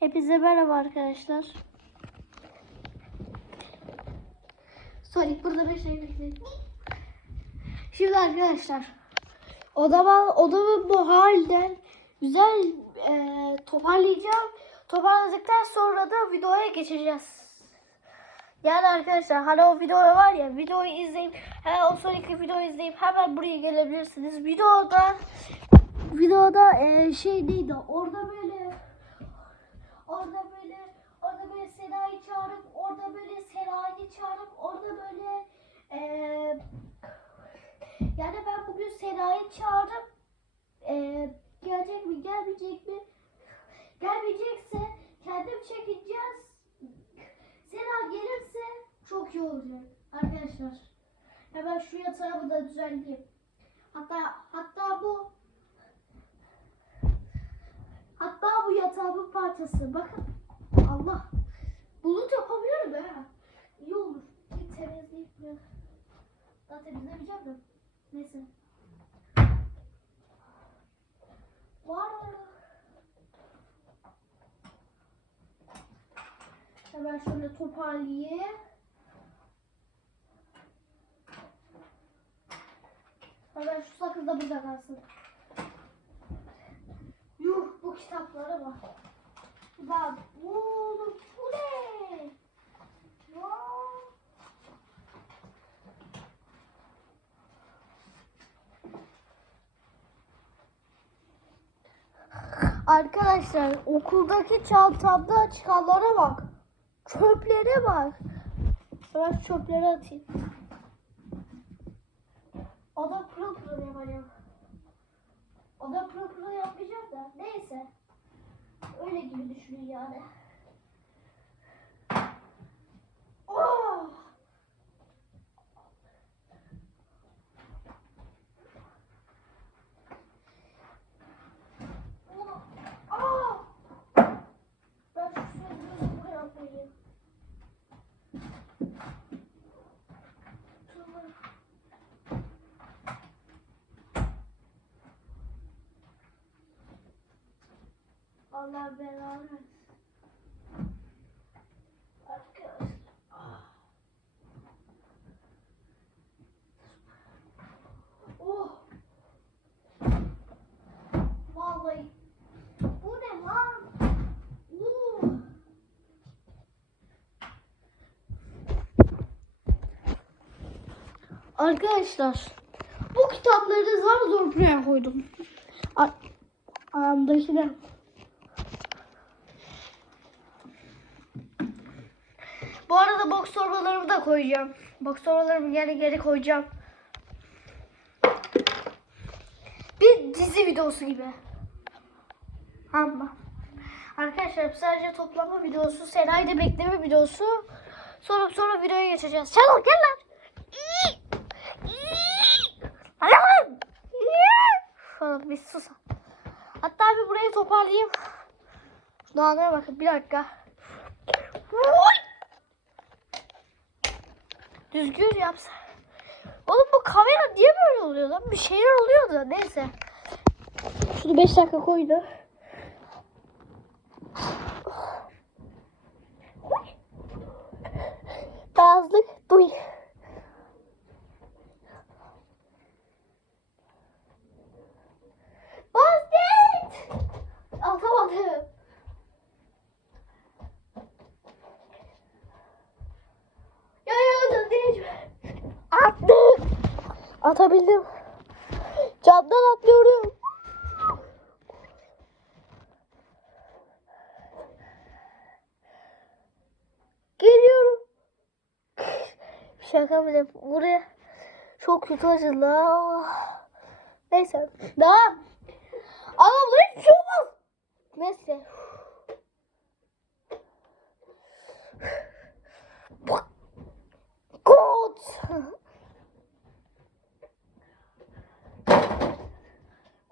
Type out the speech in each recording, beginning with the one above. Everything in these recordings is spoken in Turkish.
Hepinize merhaba arkadaşlar. Sonic burada bir şey bekleyin. Şimdi arkadaşlar odama, odamı bu halden güzel e, toparlayacağım. Toparladıktan sonra da videoya geçeceğiz. Yani arkadaşlar hani o video var ya videoyu izleyip hemen o sonraki videoyu izleyip hemen buraya gelebilirsiniz. Videoda videoda e, şey neydi orada böyle orada böyle orada böyle Sena'yı çağırıp böyle Sena'yı çağırıp orada böyle e, yani ben bugün Sena'yı çağırıp e, gelecek mi gelmeyecek mi gelmeyecekse kendim çekeceğiz Sena gelirse çok iyi olacak arkadaşlar. Hemen şu yatağımı da düzenleyeyim. Hatta hatta bu hatta bu yatağımın parçası. Bakın Allah yapamıyorum ha. İyi olur. Bir temizleyip biraz. Daha temizlemeyeceğim de. Neyse. Var Hemen şöyle toparlayayım. Hemen şu sakız da burada kalsın. Yuh bu kitaplara bak. Oğlum bu ne? Ya. Arkadaşlar okuldaki çantamda çıkanlara bak. Çöplere bak. Ben şu çöpleri atayım. O da pırıl pırıl yapacağım. O da pırıl pırıl yapmayacak da. Neyse. Öyle gibi düşünün yani. Oh! Oh! Ah! Ben şu sözleri buraya koyayım. Şuraları- Allah belanı. Arkadaşlar. ah. Oh. Bu ne lan? Uh. Arkadaşlar bu kitapları zar zor buraya koydum. Ar Aramdakiler. Arada box torbalarımı da koyacağım. Box torbalarımı geri geri koyacağım. Bir dizi videosu gibi. Ama. Arkadaşlar sadece toplama videosu, Sena'yı da bekleme videosu. Sonra sonra videoya geçeceğiz. Çabuk gel lan. Falan bir sus. Hatta bir burayı toparlayayım. Dağlara bakın bir dakika. Düzgün yapsa. Oğlum bu kamera niye böyle oluyor lan? Bir şeyler oluyor da neyse. Şunu 5 dakika koydu. Beyazlık duy. Basket! Atamadım. Ya ya da değil. Attım. Atabildim. Camdan atlıyorum. Geliyorum. Şaka bile buraya çok kötü acıdı. Neyse. Daha. Ama buraya hiçbir şey olmaz. Neyse.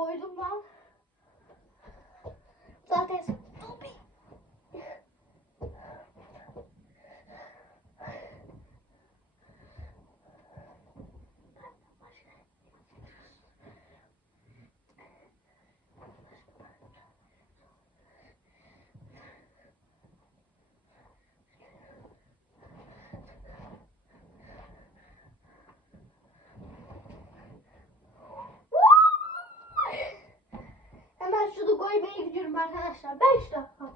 Koydum lan. Koymaya gidiyorum arkadaşlar. 5 dakika.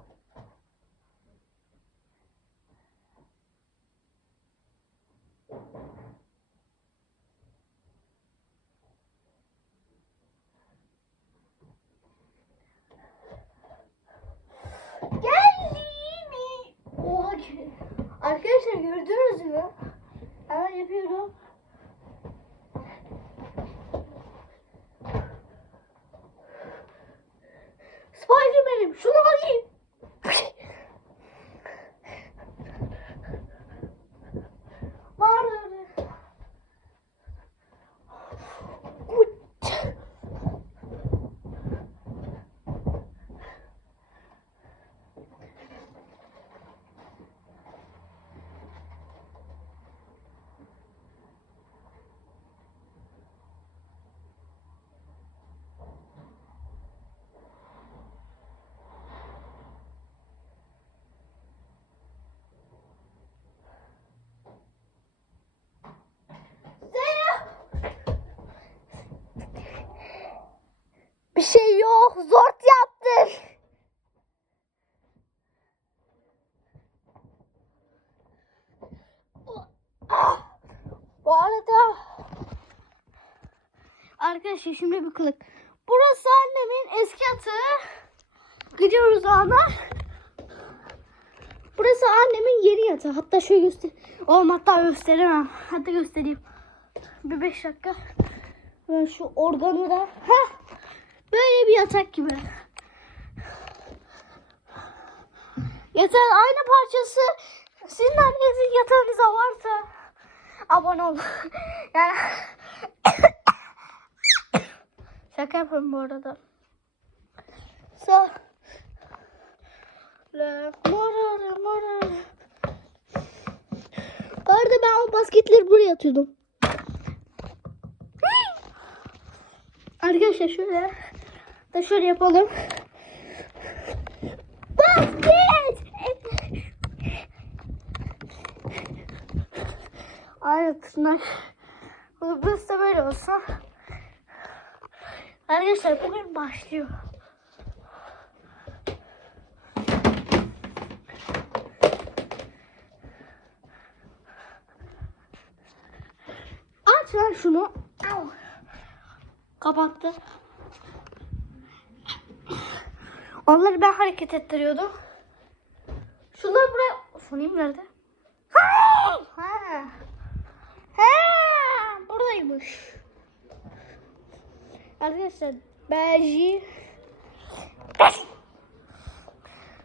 Geldi mi? Arkadaşlar gördünüz mü? Hemen yapıyorum. Şunu alayım. Zort yaptır. Bu arada arkadaşlar şimdi bir kılık. Burası annemin eski yatağı. Gidiyoruz ana. Burası annemin yeni yatağı. Hatta şöyle göster. Oğlum hatta gösteremem. Hadi göstereyim. Bir beş dakika. Ben şu organı da. Heh. Böyle bir yatak gibi. Yatağın aynı parçası sizin annenizin yatağınıza varsa abone olun. yani şaka yapıyorum bu arada. Sağ. La morara morara. Bu arada ben o basketleri buraya atıyordum. Arkadaşlar şöyle da şöyle yapalım. Basket! Ay tırnak. Bu burası da böyle olsa. Arkadaşlar bugün başlıyor. Aç lan şunu. Kapattı. Onları ben hareket ettiriyordum. Şunları buraya... Fonayım nerede? Ha! Ha! Ha! Buradaymış. Arkadaşlar Belji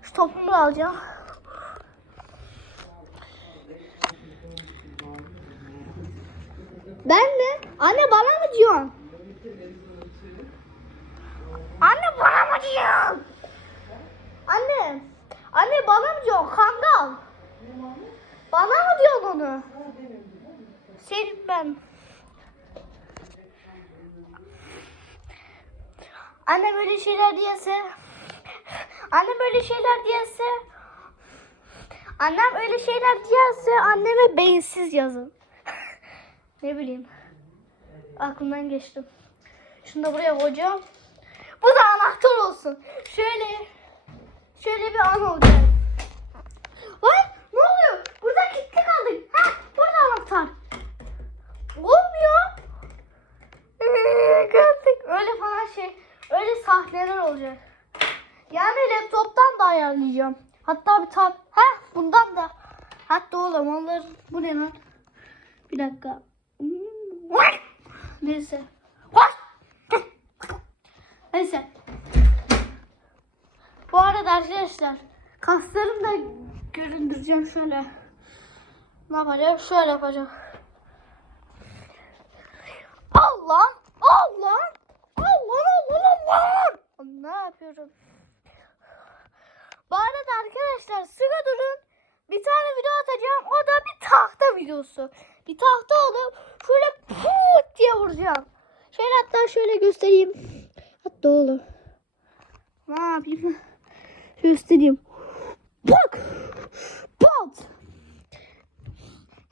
Şu topumu alacağım. Ben mi? Anne bana mı diyorsun? Anne bana mı diyorsun? Anne. Anne bana mı diyorsun? Kangal. Bana mı diyorsun onu? Senin ben. Anne böyle şeyler diyese. Anne böyle şeyler diyese. Annem öyle şeyler diyerse anneme beyinsiz yazın. ne bileyim. Aklımdan geçtim. Şunu da buraya koyacağım. Bu da anahtar olsun. Şöyle. Şöyle bir an olacak. Vay ne oluyor? Burada kilitli kaldık. Ha burada anahtar. Olmuyor. Kaldık. Öyle falan şey. Öyle sahneler olacak. Yani laptoptan da ayarlayacağım. Hatta bir tab... Ha bundan da. Hatta oğlum onlar... Bu ne lan? Bir dakika. Hmm. Neyse. Neyse. Bu arada arkadaşlar kaslarımı da göründüreceğim şöyle. Ne yapacağım? Şöyle yapacağım. Allah! Allah! Allah Allah Allah! Ne yapıyorum? Bu arada arkadaşlar sıra durun. Bir tane video atacağım. O da bir tahta videosu. Bir tahta alıp şöyle put diye vuracağım. Şöyle hatta şöyle göstereyim. Hatta oğlum. Ne yapayım? Göstereyim. Bak! Pat!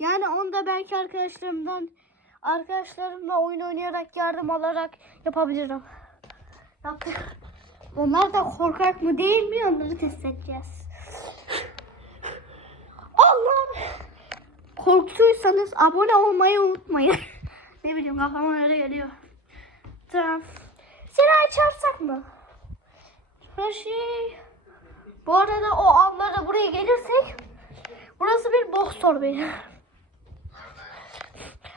Yani onda belki arkadaşlarımdan arkadaşlarımla oyun oynayarak yardım alarak yapabilirim. Yaptık. Onlar da korkak mı değil mi onları test edeceğiz. Allah'ım. Korktuysanız abone olmayı unutmayın. ne bileyim kafama öyle geliyor. Tamam. Seni açarsak mı? Her şey. Bu arada o anlarda buraya gelirsek burası bir box torbayı.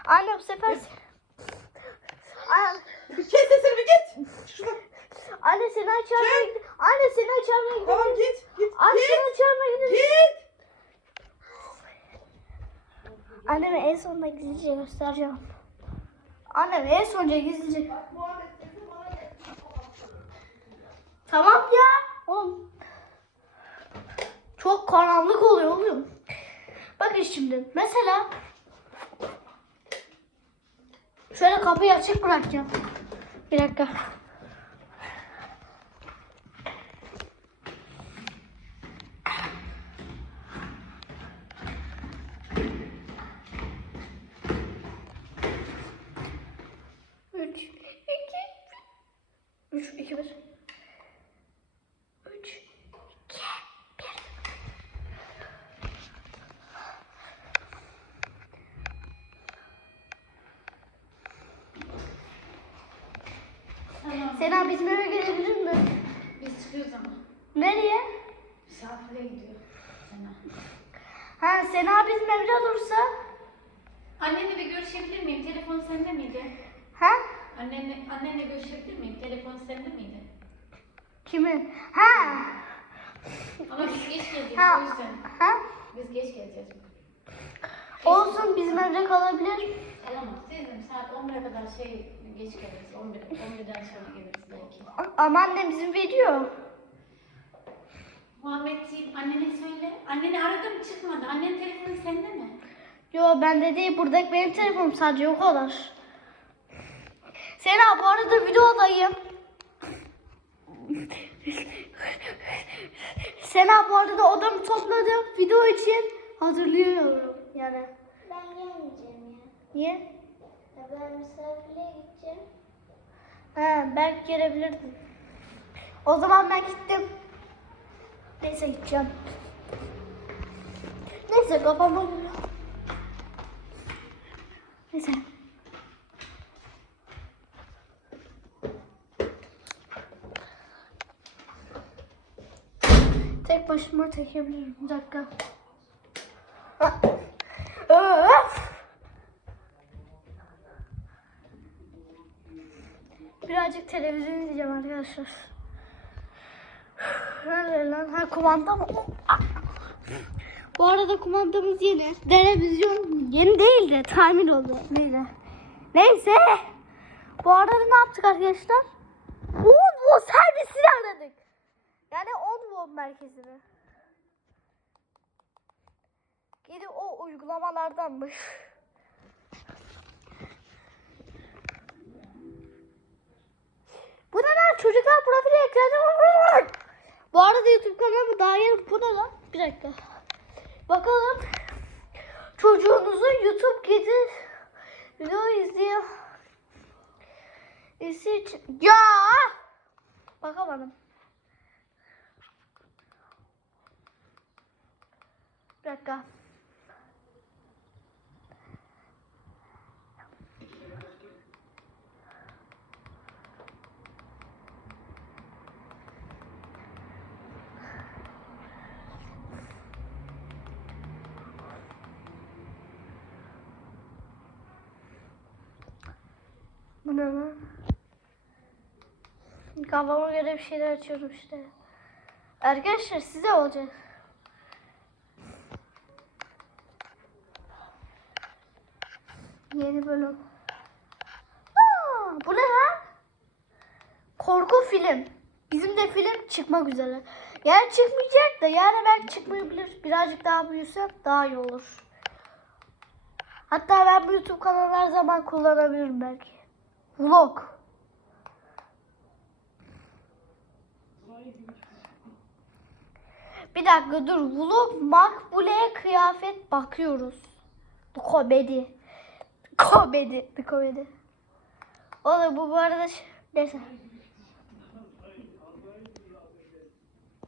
Anne bu sefer Anne, Bir kes sesini bir git. Şuradan. anne seni açarmaya gid- Anne seni açarmaya. Tamam git. Git. Anne Git. seni açarmaya gidelim. Git. Anneme en sonunda gizlice göstereceğim. Anneme en sonunda gizlice. Tamam ya. Oğlum. Çok karanlık oluyor oğlum. Bakın şimdi mesela şöyle kapıyı açık bırakacağım. Bir dakika. Üç, iki, üç, iki, bir. Üç, iki, bir. Tamam. Sena bizim eve gelebilir mi? Biz çıkıyoruz ama. Nereye? Misafire gidiyor. Sena. Ha Sena bizim evde olursa. Annenle bir görüşebilir miyim? Telefon sende miydi? Ha? Annenle, görüşebilir miyim? Telefon sende miydi? Kimin? Ha? Ama biz geç geleceğiz Ha? o yüzden. Ha? Biz geç geleceğiz. Olsun bizim evde kalabilir. Alamaz. Teyzem saat 11'e kadar şey geç geliriz. 11, 11'den sonra geliriz belki. Ama annem bizim veriyor. Muhammedciğim annene söyle. Anneni aradım çıkmadı. Annenin telefonu sende mi? Yo bende değil buradaki benim telefonum sadece o kadar. Arada videodayım. Sena bu arada odamı topladım. Video için hazırlıyorum yani. Ben gelmeyeceğim ya. Niye? ya ben misafirliğe gideceğim. He belki gelebilirdim. O zaman ben gittim. Neyse gideceğim. Neyse kafama göre. Neyse. Başıma çekebilirim. Bir dakika. Öf! Birazcık televizyon izleyeceğim arkadaşlar. Nerede lan? Ha kumanda mı? Bu arada kumandamız yeni. Televizyon yeni değil de tamir oldu. Neyse. Neyse. Bu arada ne yaptık arkadaşlar? Onvo servisini aradık. Yani Onvo merkezini. Gidi o uygulamalardanmış. Bu ne lan? Çocuklar profili ekranı Bu arada YouTube kanalımı daha yeni bu ne lan? Bir dakika. Bakalım. Çocuğunuzun YouTube gidi video izliyor. İzliyor. Ya! Bakamadım. Bir. Bu ne lan? Kafama göre bir şeyler açıyorum işte. Arkadaşlar size olacak. Yeni bölüm. Aa, bu ne lan? Korku film. Bizim de film çıkmak üzere. Yani çıkmayacak da yani belki çıkmayabilir. Birazcık daha büyüsem daha iyi olur. Hatta ben bu YouTube kanalı her zaman kullanabilirim belki. Vlog. Bir dakika dur. Vlog makbuleye kıyafet bakıyoruz. Bu komedi. Komedi. Komedi. Oğlum bu bu arada neyse.